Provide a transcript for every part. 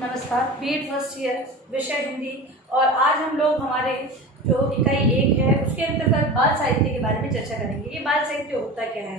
नमस्कार। BEd first year विषय हिंदी और आज हम लोग हमारे जो इकाई 1 है उसके अंतर्गत बाल साहित्य के बारे में चर्चा करेंगे। ये बाल साहित्य होता क्या है?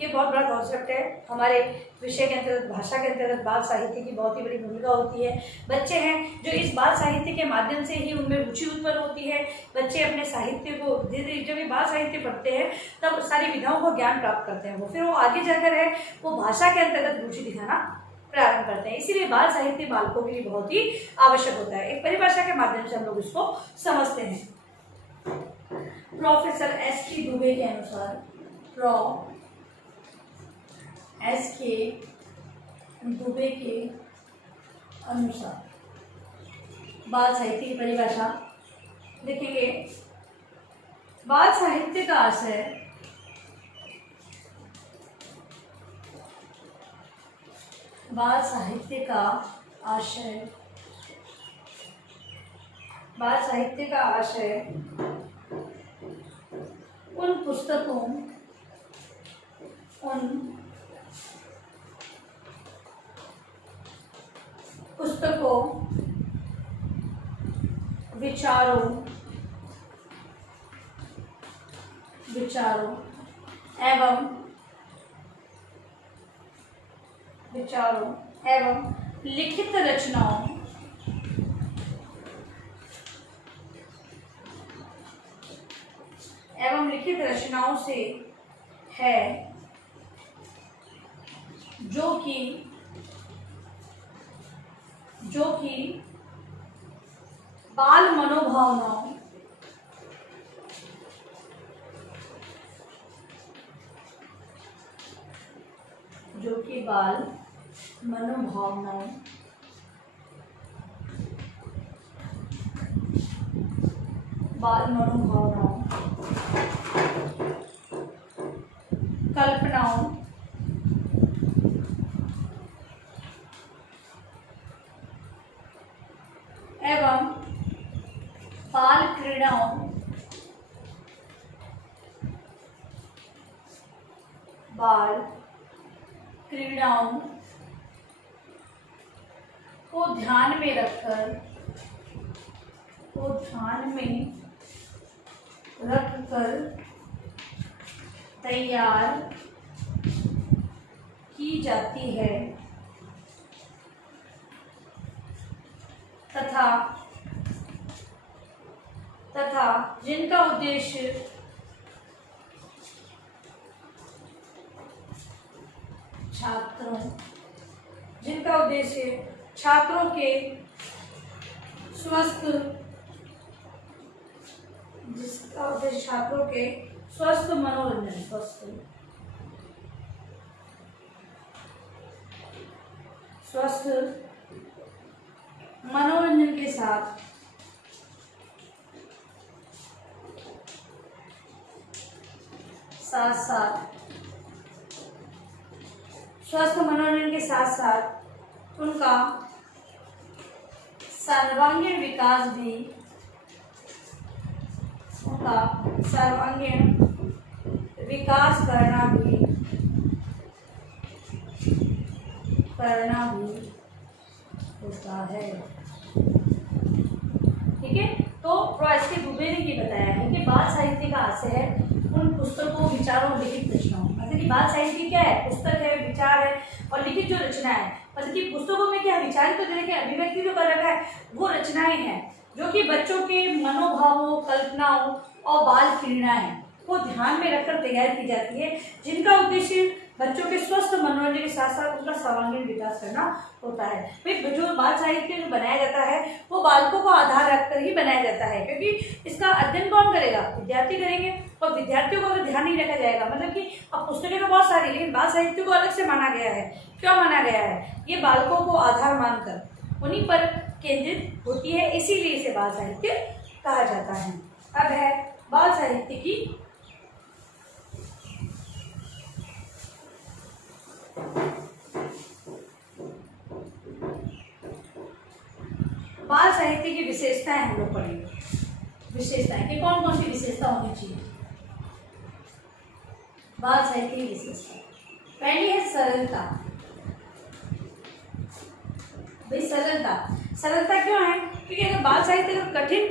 ये बहुत बड़ा कॉन्सेप्ट है। हमारे विषय के अंतर्गत, भाषा के अंतर्गत बाल साहित्य की बहुत ही बड़ी भूमिका होती है। बच्चे हैं जो इस बाल साहित्य के माध्यम से ही उनमें रुचि उत्पन्न होती है। बच्चे अपने साहित्य को धीरे धीरे जब ये बाल साहित्य पढ़ते हैं तब सारी विधाओं को ज्ञान प्राप्त करते हैं। वो फिर वो आगे जाकर है वो भाषा के अंतर्गत रुचि दिखाना प्रारंभ करते हैं। इसीलिए बाल साहित्य बालकों के लिए बहुत ही आवश्यक होता है। एक परिभाषा के माध्यम से हम लोग इसको समझते हैं। Professor SK. दुबे के अनुसार, एस.के. दुबे के अनुसार बाल साहित्य की परिभाषा देखेंगे। बाल साहित्य का आशय बाल साहित्य का आशय उन पुस्तकों, विचारों एवं लिखित रचनाओं से है जो कि बाल मनोभावनाओं कल्पनाओं एवं बाल क्रीड़ाओं को ध्यान में रखकर तैयार की जाती है तथा जिनका उद्देश्य छात्रों के स्वस्थ मनोरंजन के साथ उनका सर्वांगीण विकास करना भी होता है। ठीक है, तो एस.के. दुबे ने ये बताया है कि बाल साहित्य का आशय है उन पुस्तकों, विचारों, लिखित रचनाओं। मतलब कि बाल साहित्य क्या है? पुस्तक है, विचार है और लिखित जो रचना है। मतलब कि पुस्तकों में क्या विचार तो देखिए अभिव्यक्ति जो कर रखा है वो रचनाएं हैं जो कि बच्चों के मनोभावों, कल्पनाओं और बाल क्रीड़ाएं को ध्यान में रखकर तैयार की जाती है, जिनका उद्देश्य बच्चों के स्वस्थ मनोरंजन के साथ साथ उनका सर्वांगीण विकास करना होता है। भाई जो बाल साहित्य जो बनाया जाता है वो बालकों को आधार रखकर ही बनाया जाता है, क्योंकि इसका अध्ययन कौन करेगा? विद्यार्थी करेंगे। और विद्यार्थियों को अगर ध्यान नहीं रखा जाएगा, मतलब कि अब पुस्तकें तो बहुत सारी, लेकिन बाल साहित्य को अलग से माना गया है। क्यों माना गया है? ये बालकों को आधार मानकर उन्हीं पर केंद्रित होती है, इसीलिए इसे बाल साहित्य कहा जाता है। अब है बाल साहित्य की बाल साहित्य की विशेषताएं हम लोग पढ़ेंगे। विशेषताएं कि कौन कौन सी विशेषता होनी चाहिए बाल साहित्य की विशेषता। पहली है सरलता। भाई सरलता, सरलता क्यों है? क्योंकि अगर बाल साहित्य अगर कठिन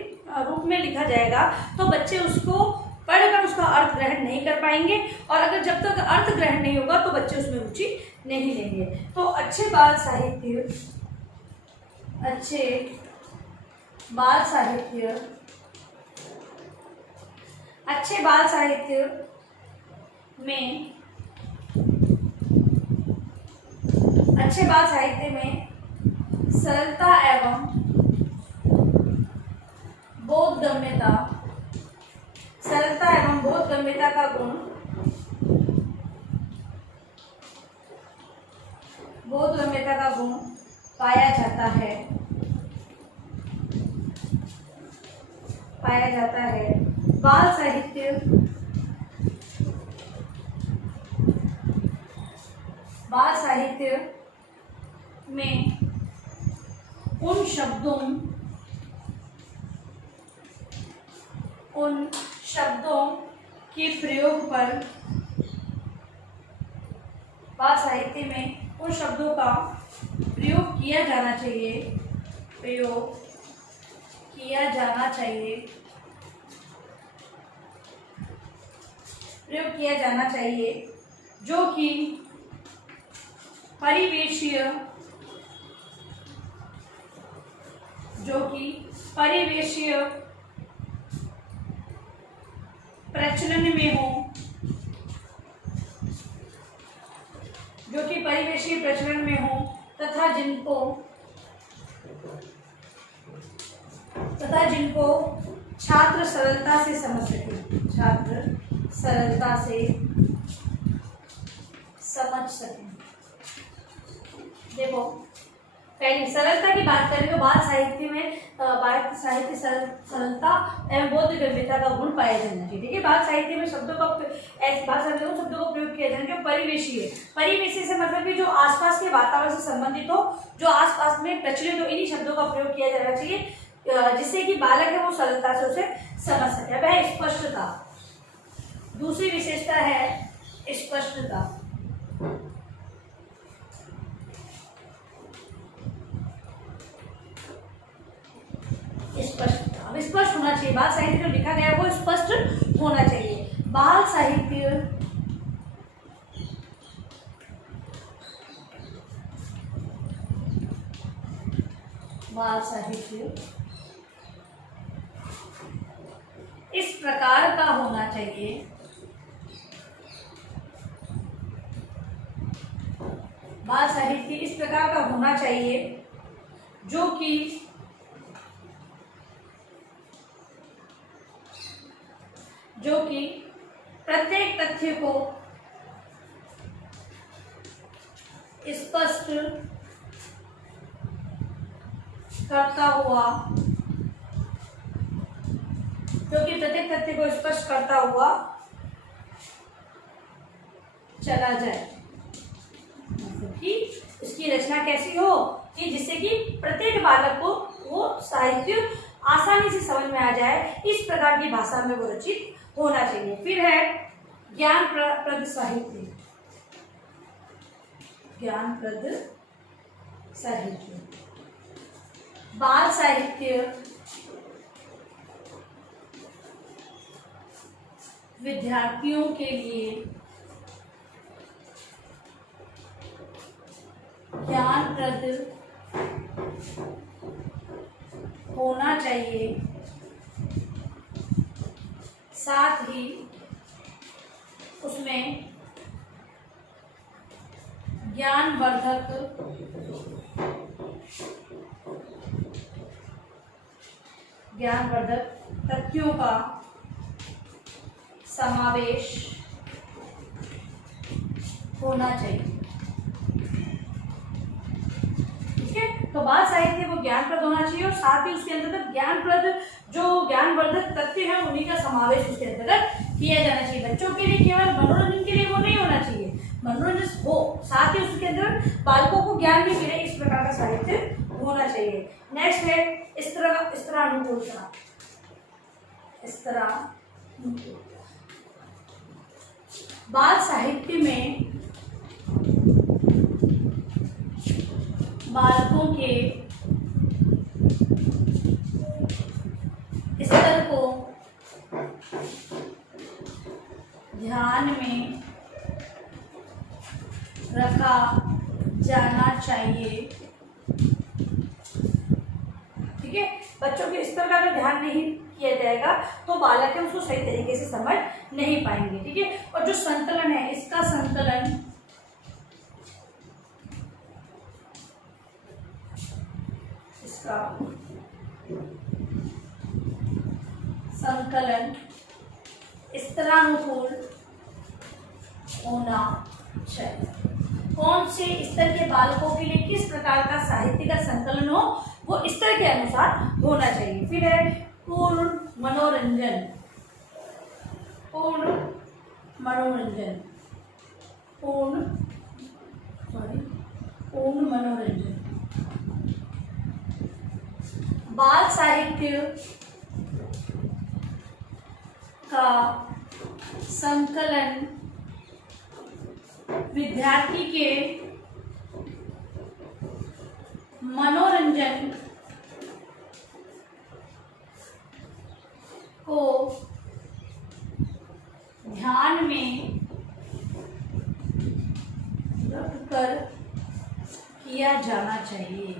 रूप में लिखा जाएगा तो बच्चे उसको पढ़कर उसका अर्थ ग्रहण नहीं कर पाएंगे, और अगर जब तक अर्थ ग्रहण नहीं होगा तो बच्चे उसमें रुचि नहीं लेंगे। तो अच्छे बाल साहित्य में सरलता एवं बोधगम्यता का गुण पाया जाता है। बाल साहित्य में उन शब्दों के प्रयोग पर, बाल साहित्य में उन शब्दों का प्रयोग किया जाना चाहिए जो कि परिवेशीय प्रचलन में हो तथा जिनको छात्र सरलता से समझ सकें। देखो, पहले सरलता की बात करें तो बाल साहित्य सरलता एवं बोधगम्यता का गुण पाया जाना चाहिए। देखिए, बाल साहित्य में शब्दों का प्रयोग किया जाना जो परिवेशीय से मतलब कि जो आसपास के वातावरण से संबंधित हो, जो आसपास में प्रचलित हो, इन्हीं शब्दों का प्रयोग किया जाना चाहिए जिससे कि बालक है वो सरलता से उसे समझ सके। वह स्पष्टता, दूसरी विशेषता है स्पष्टता। स्पष्ट होना चाहिए, बाल साहित्य जो लिखा गया है वो स्पष्ट होना चाहिए। बाल साहित्य इस प्रकार का होना चाहिए जो कि प्रत्येक तथ्य को स्पष्ट करता हुआ चला जाए। मतलब कि इसकी रचना कैसी हो कि जिससे कि प्रत्येक बालक को वो साहित्य आसानी से समझ में आ जाए, इस प्रकार की भाषा में वो रचित होना चाहिए। फिर है ज्ञानप्रद साहित्य। बाल साहित्य विद्यार्थियों के लिए ज्ञानप्रद होना चाहिए, साथ ही उसमें ज्ञानवर्धक तथ्यों का समावेश होना चाहिए। ठीक है, तो बाल साहित्य वो ज्ञानप्रद होना चाहिए और साथ ही उसके अंतर्गत ज्ञानवर्धक तथ्य है उन्हीं का समावेश उसके अंतर्गत किया जाना चाहिए। बच्चों के लिए केवल मनोरंजन के लिए वो नहीं होना चाहिए, मनोरंजन हो साथ ही उसके अंदर बालकों को ज्ञान भी मिले, इस प्रकार का साहित्य होना चाहिए। नेक्स्ट है स्तरानुकूलता। बाल साहित्य में बालकों के स्तर को ध्यान में रखा जाना चाहिए। ठीक है, बच्चों के स्तर का अगर ध्यान नहीं किया जाएगा तो बालक है उसको सही तरीके से समझ नहीं पाएंगे। ठीक है, और जो संकलन है इसका संकलन स्तरानुकूल होना चाहिए। कौन से स्तर के बालकों के लिए किस प्रकार का साहित्य का संकलन हो वो स्तर के अनुसार होना चाहिए। फिर है पूर्ण मनोरंजन। पूर्ण मनोरंजन, पूर्ण मनोरंजन। बाल साहित्य का संकलन विद्यार्थी के मनोरंजन को ध्यान में रखकर किया जाना चाहिए।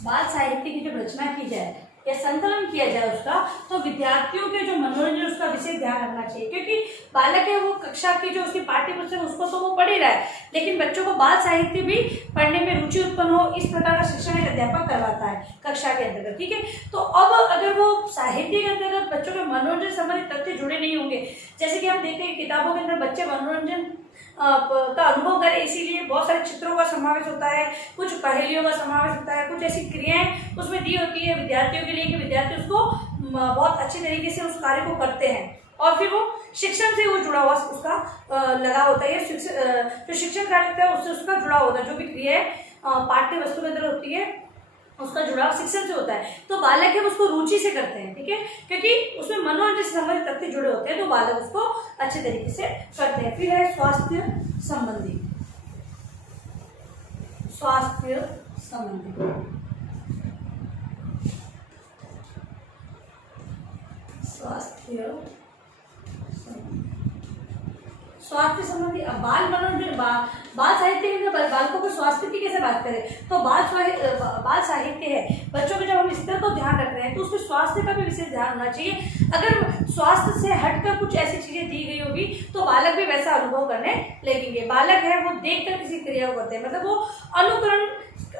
बाल साहित्य की जब रचना की जाए या संकलन किया जाए उसका, तो विद्यार्थियों के जो मनोरंजन उसका विशेष ध्यान रखना चाहिए। क्योंकि बालक है वो कक्षा की जो उसकी पाठ्य पुस्तक उसको तो वो पढ़ ही रहा है, लेकिन बच्चों को बाल साहित्य भी पढ़ने में रुचि उत्पन्न हो इस प्रकार का शिक्षण एक अध्यापक करवाता है कक्षा के अंतर्गत। ठीक है, तो अब अगर वो साहित्य के अंतर्गत बच्चों के मनोरंजन संबंधित तथ्य जुड़े नहीं होंगे, जैसे कि हम देखते हैं किताबों के अंदर बच्चे मनोरंजन का अनुभव करें, इसीलिए बहुत सारे चित्रों का समावेश होता है, कुछ पहेलियों का समावेश होता है, कुछ ऐसी क्रियाएं उसमें दी होती है विद्यार्थियों के लिए कि विद्यार्थी उसको बहुत अच्छे तरीके से उस कार्य को करते हैं और फिर वो शिक्षण से वो जुड़ा हुआ उसका लगा होता है। जो शिक्षण कार्य होता है उससे उसका जुड़ा होता है, जो भी क्रियाएं पाठ्य वस्तु के अंदर होती है उसका जुड़ाव शिक्षण से होता है। तो बालक है उसको रुचि से करते हैं। ठीक है, क्योंकि उसमें मनोरंजन से संबंधित तथ्य जुड़े होते हैं तो बालक उसको अच्छे तरीके से करते हैं। फिर है स्वास्थ्य संबंधी। स्वास्थ्य संबंधी, स्वास्थ्य संबंधी बाल मनोरंजन बाल साहित्य के अंदर बालकों को स्वास्थ्य की कैसे बात करें, तो बाल साहित्य है बच्चों के जब हम स्तर को ध्यान रख रहे हैं तो उसमें स्वास्थ्य का भी विशेष ध्यान होना चाहिए। अगर स्वास्थ्य से हटकर कुछ ऐसी चीजें दी गई होगी तो बालक भी वैसा अनुभव करने लगेंगे। बालक है वो देखकर किसी क्रिया को करते हैं, मतलब वो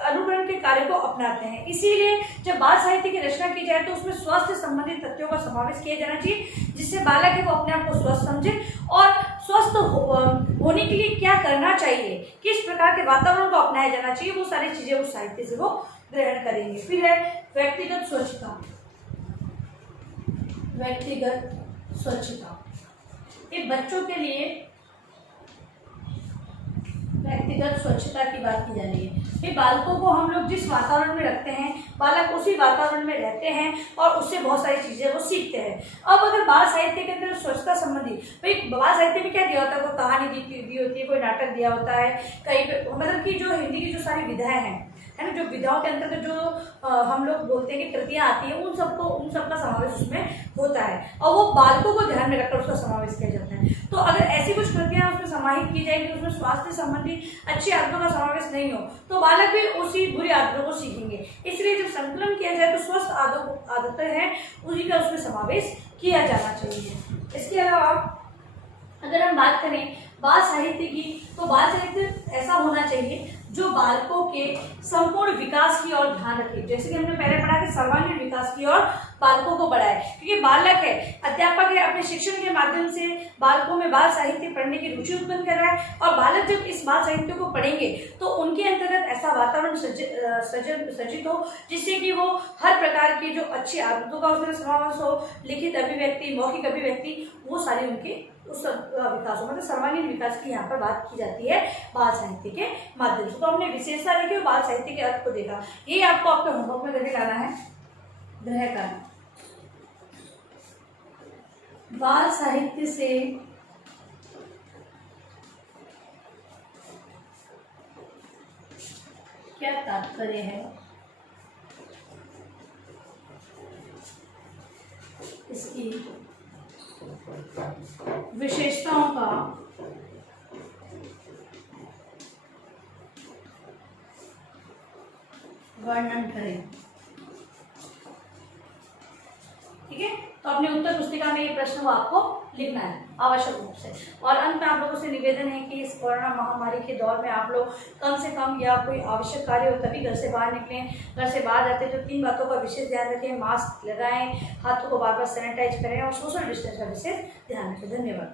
अनुकरण के कार्य को अपनाते हैं। इसीलिए जब बाल साहित्य की रचना की जाए तो उसमें स्वास्थ्य संबंधित तथ्यों का समावेश किया जाना चाहिए, जिससे बालक है वो अपने आप को स्वस्थ समझे और स्वस्थ होने के लिए क्या करना चाहिए, किस प्रकार के वातावरण को अपनाया जाना चाहिए, वो सारी चीजें उस साहित्य से वो ग्रहण करेंगे। फिर है व्यक्तिगत स्वच्छता। व्यक्तिगत स्वच्छता, ये बच्चों के लिए व्यक्तिगत स्वच्छता की बात की जा रही है। ये बालकों को हम लोग जिस वातावरण में रखते हैं बालक उसी वातावरण में रहते हैं और उससे बहुत सारी चीजें वो सीखते हैं। अब अगर बाल साहित्य के अंदर स्वच्छता संबंधी, भाई बाल साहित्य में क्या दिया होता है, कोई कहानी दी होती है, कोई नाटक दिया होता है, कहीं पे मतलब कि जो हिंदी की जो सारी विधाएं हैं है ना, जो विधाओं के अंतर्गत जो हम लोग बोलते हैं कि कृतियां आती हैं उन सबका समावेश उसमें होता है और वो बालकों को ध्यान में रखकर उसका समावेश किया जाता है। तो अगर ऐसी कुछ कृतियां उसमें समाहित की जाएगी उसमें स्वास्थ्य संबंधी अच्छी आदतों का समावेश नहीं हो तो बालक भी उसी बुरी आदतों को सीखेंगे। इसलिए जब संकलन किया जाए तो स्वस्थ आदतें हैं उसी का उसमें समावेश किया जाना चाहिए। इसके अलावा अगर हम बात करें बाल साहित्य की, तो बाल साहित्य ऐसा होना चाहिए जो बालकों के संपूर्ण विकास की ओर ध्यान रखे। जैसे कि हमने पहले पढ़ा कि सर्वांगीण विकास की ओर बालकों को बढ़ाए, क्योंकि बालक है अध्यापक है अपने शिक्षण के माध्यम से बालकों में बाल साहित्य पढ़ने की रुचि उत्पन्न कर रहा है और बालक जब इस बाल साहित्य को पढ़ेंगे तो उनके अंतर्गत ऐसा वातावरण सृजित हो जिससे कि वो हर प्रकार की जो अच्छी आदतों का उसमें समावेश हो, लिखित अभिव्यक्ति, मौखिक अभिव्यक्ति, वो सारी उनके उस विकास हो, मतलब सर्वांगीण विकास की यहाँ पर बात की जाती है बाल साहित्य के माध्यम से। तो हमने विशेषता देखी और बाल साहित्य के अर्थ को देखा। ये आपको आपके होमवर्क में करके लाना है। ग्रह कार्य, बाल साहित्य से क्या तात्पर्य है, इसकी विशेषताओं का वर्णन करें। ठीक है, तो अपने उत्तर पुस्तिका में ये प्रश्न वो आपको लिखना है आवश्यक रूप से। और अंत में आप लोगों से निवेदन है कि इस कोरोना महामारी के दौर में आप लोग कम से कम या कोई आवश्यक कार्य हो तभी घर से बाहर निकलें। घर से बाहर जाते तो 3 बातों का विशेष ध्यान रखें, मास्क लगाएं, हाथों को बार बार सैनिटाइज करें और सोशल डिस्टेंस का विशेष ध्यान रखें। धन्यवाद।